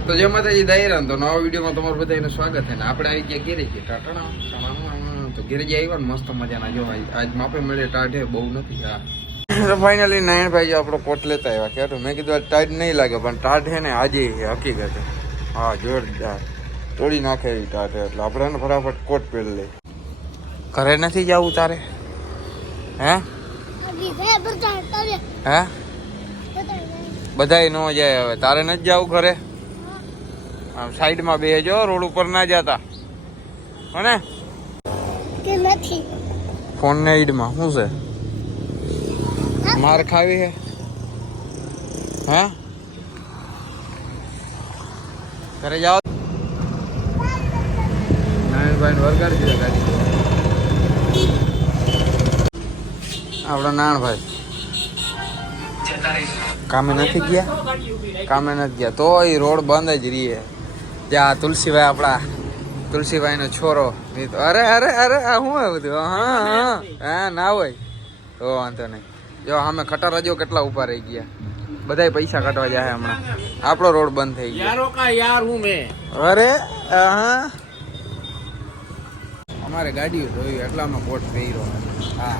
તો જે માતાજી દાયરા તો નવા વિડીયોમાં તમારું બધાનું સ્વાગત છે ને આપણે આવી ગયા ઘેરે છીએ ટાટા તો ઘેરે આવ્યા ને મસ્ત મજાના જો આજ માપે મળે ટાઢે બહુ નથી હા ફાઇનલી નારાયણભાઈ આપણો કોટ લેતા આવ્યા ક્યાં મેં કીધું ટાઈટ નહીં લાગે પણ ટાઢ છે ને આજે હકીકત છે હા જોરદાર તોડી નાખે એવી ટાઢ એટલે આપણે ફટાફટ કોટ પહેરી લઈએ ઘરે નથી જવું તારે હે હે બધાય ન જાય હવે તારે નથી જવું ઘરે આમ સાઈડમાં બેસજો રોડ ઉપર ના જતા હને ફોન ને ઈડમાં શું છે માર ખાવી હે હે ઘરે જાઓ નારાયણભાઈ વરગાડી દીધા ગાડી આપડા નારાયણભાઈ કામે નથી ગયા તો એ રોડ બંધ જ રહીએ જ્યાં તુલસીભાઈ આપડા તુલસીભાઈ નો છોરો અરે અરે અરે શું હે બધું હા ના હોય તો વાંધો નહીં જો અમે ખટારા જો કેટલા ઉભા રહી ગયા બધાય પૈસા કાઢવા જાય હમણાં આપણો રોડ બંધ થઈ ગયો અરે હા અમારે ગાડી જોયું એટલા અમે કોટ પહેર્યો હા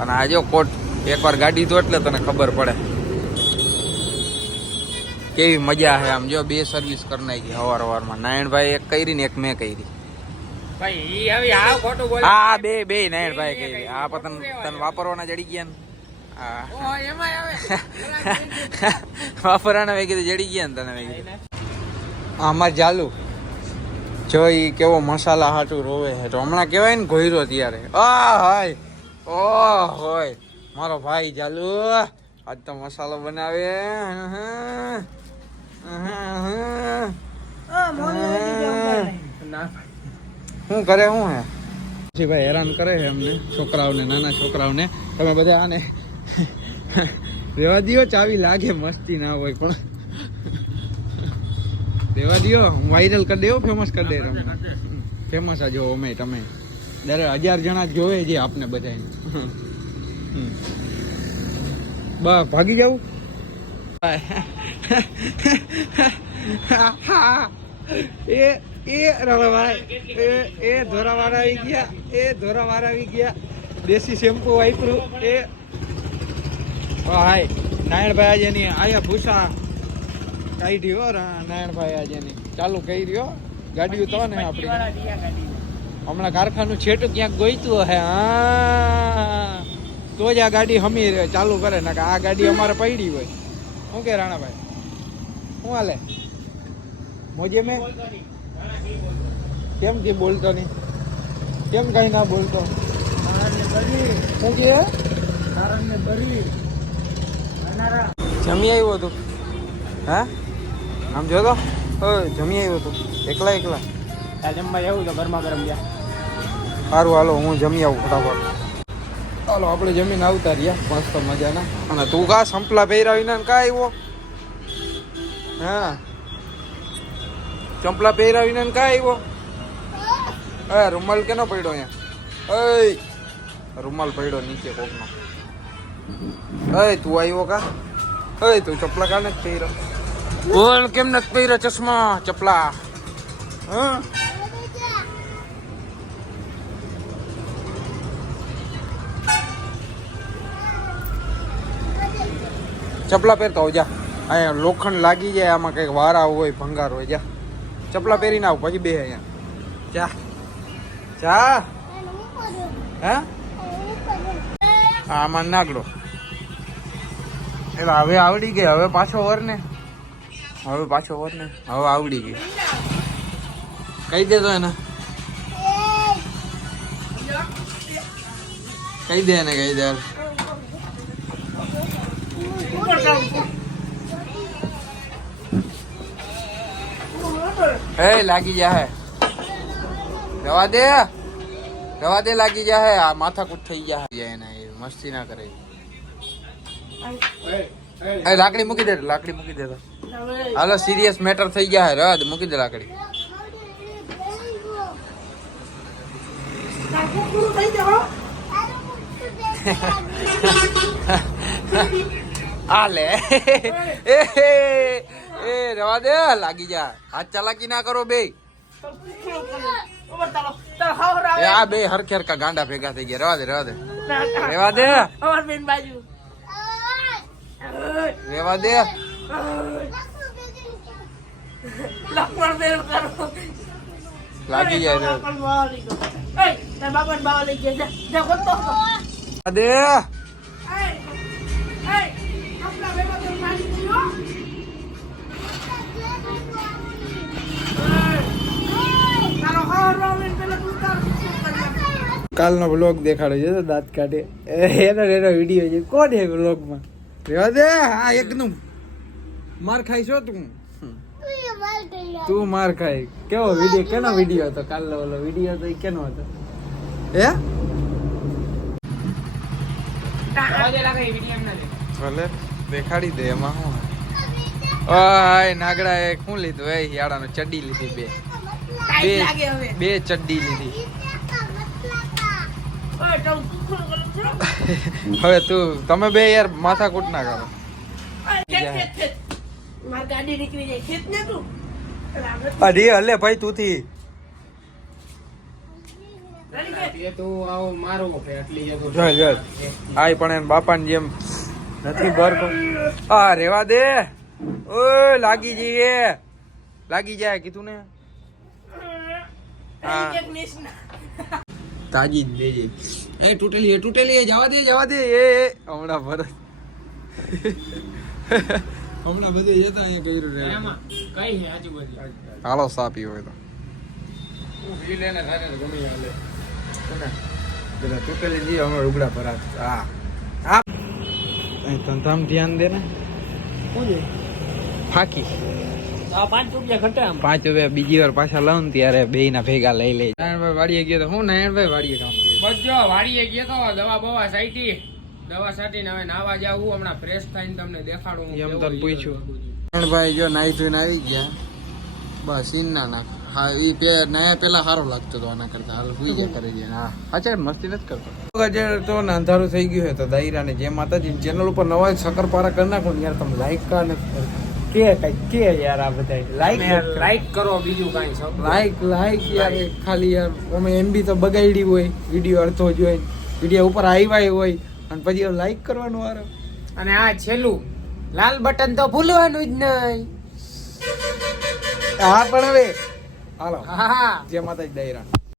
અને આજો કોટ એકવાર ગાડી તો એટલે તને ખબર પડે કેવી મજા છે આમ જો બે સર્વિસ કરી નાખી હવારમાં નારાયણભાઈ એક કરી ને એક મેં કરી હા બે નારાયણભાઈ કરી આ તને વાપરવાના જડી ગયા ને વાપરવાના વેગી જડી ગયા ને તને વેગી અમાર ચાલુ જો ઈ કેવો મસાલા હાટું રોવે છે તો હમણાં કેવાય ને ઘોયરો ત્યારે હાય ઓ હોય મારો ભાઈ ચાલુ આજ તો મસાલો બનાવે શું કરે શું હે જી ભાઈ હેરાન કરે છે અમને છોકરાઓને નાના છોકરાઓને તમે બધા આને રેવા દિયો ચાવી લાગે મસ્તી ના હોય પણ રેવા દિયો હું વાયરલ કરી દેવો ફેમસ કરી દે તમને ફેમસ આ જો અમે તમે દર 1000 જણા જોવે છે આપને બધાને બસ ભાગી જાવ ધોરાવાળા આવી ગયા દેશી શેમ્પુ વાપરું હાય નારાયણભાઈ આજે ની આયા ભૂસા કાઢી હો નારાયણભાઈ આજે ની ચાલુ કરી રહ્યો ગાડીઓ તો ને આપડી હમણાં કારખાનું છેટું ક્યાંક ગોઈતું હે હા તો જ આ ગાડી હમી ચાલુ કરે ને આ ગાડી અમારે પડી હોય શું કે રાણાભાઈ શું હાલે મોજે મેં કેમ કે બોલતો નહીં કેમ કઈ ના બોલતો શું કે જમી આવ્યો તું હા આમ જોતો જમી આવ્યો તું એકલા જમવા જવું તો ગરમા ગરમ ગયા સારું હાલો હું જમી આવું ફટાફટ ચાલો આપણે જમીન આવતા રહ્યા મસ્ત મજાના અને તું કા સંપલા પહેરાવીને કા આવ્યો હા ચંપલા પહેરાવીને કા આવ્યો રૂમાલ કેનો પડ્યો અહીંયા રૂમાલ પડ્યો નીચે કોકનો તું આવ્યો કા તું ચપલા કા નથી પહેર્યો બોલ કેમ નથી પહેર્યો ચશ્મા ચપલા હા ચપલા પહેરતા હોય જા અહીંયા લોખંડ લાગી જાય આમાં કઈક વારા હોય ભંગાર હોય જા ચપલા પહેરીને આવ પછી બે અહીંયા જા જા હા આમાં નાગડો એટલે હવે આવડી ગઈ હવે પાછો વર ને હવે આવડી ગઈ કહી દેતો એને કહી દે લાગી જાય દવા દે લાગી જાય આ માથાકૂટ થઈ જાય એને મસ્તી ના કરે લાકડી મૂકી દે હાલો સિરિયસ મેટર થઈ જાય રદ મૂકી દે લાકડી આ લે એ રેવા દે લાગી જા હાથ ચાલાકી ના કરો બે આ બે હરખેર કા ગાંડા ભેગા થઈ ગયા રેવા દે રેવા દે રેવા દે લાગી જાય દે કાલનો વ્લોગ દેખાડો છે દાંત કાઢે એનો વિડીયો છે કોણ છે વ્લોગ માં રેવા દે હા એકદમ માર ખાઈ છો તું માર ખાઈ કેવો વિડીયો કેનો વિડીયો હતો કાલનો ઓલો વિડીયો હતો એ કેનો હતો હે ભલે દેખાડી દે એમાં શું ઓય નાગડા એ શું લીધું એ યાડાનો ચડ્ડી લીધી બે ચડ્ડી લીધી હવે તું તમે બે યાર માથા કૂટ ના કરો અરે હલે ભાઈ તું થી આય પણ એમ બાપા ને જેમ નથી બરકો આ રેવા દે ઓય લાગી જાય કીધું ને તાજી જ દેજે એ તૂટેલી જવા દે એ હમણાં ભરત હમણાં બધું જતા અહીંયા કર્યું રે કઈ હે આજુબાજુ હાલો સાપી હોય તો ઈ લેને થાને ગમે હાલે પેલા તૂટેલી જી હમણાં ઉગડા ભરાત હા અહીં ધંધામ ધ્યાન દે ને શું છે ફાકી 5 રૂપિયા ઘટે આમ 5 રૂપિયા બીજી વાર પાછા લાવ ને ત્યારે બે ના ભેગા લઈ લે નારાયણભાઈ વાડીએ ગયો તો હું નારાયણભાઈ વાડીએ કામ બજો વાડીએ ગયો તો દવા બવા સાઈટી દવા સાટીને હવે નાવા જાવું હમણાં ફ્રેશ થઈને તમને દેખાડું એમ તો પૂછ્યું નારાયણભાઈ જો નાઈ ધોઈને આવી ગયા બસ ઇન્ના ના હા ઈ નયા પેલા સારો લાગતો તો આના કરતા હાલ હુઈ જાય કરી દે હા અચ્છા મસ્તી નથી કરતો અત્યારે તો અંધારું થઈ ગયું હે તો દાયરાને જે માતાજી ચેનલ ઉપર નવા શક્કરપારા કરી નાખો ને યાર તમે લાઈક કા નથી કે યાર આ બધા લાઈક કરો બીજું કાંઈ લાઈક યાર ખાલી યાર અમે એમબી તો બગાડી હોય વિડીયો અડધો જોઈ વિડીયો ઉપર આવ્યા હોય અને પછી લાઈક કરવાનું વારો અને આ છેલ્લું લાલ બટન તો ભૂલવાનું જ નહીં હા પણ હવે હાલો હા જે માતાજી દાયરા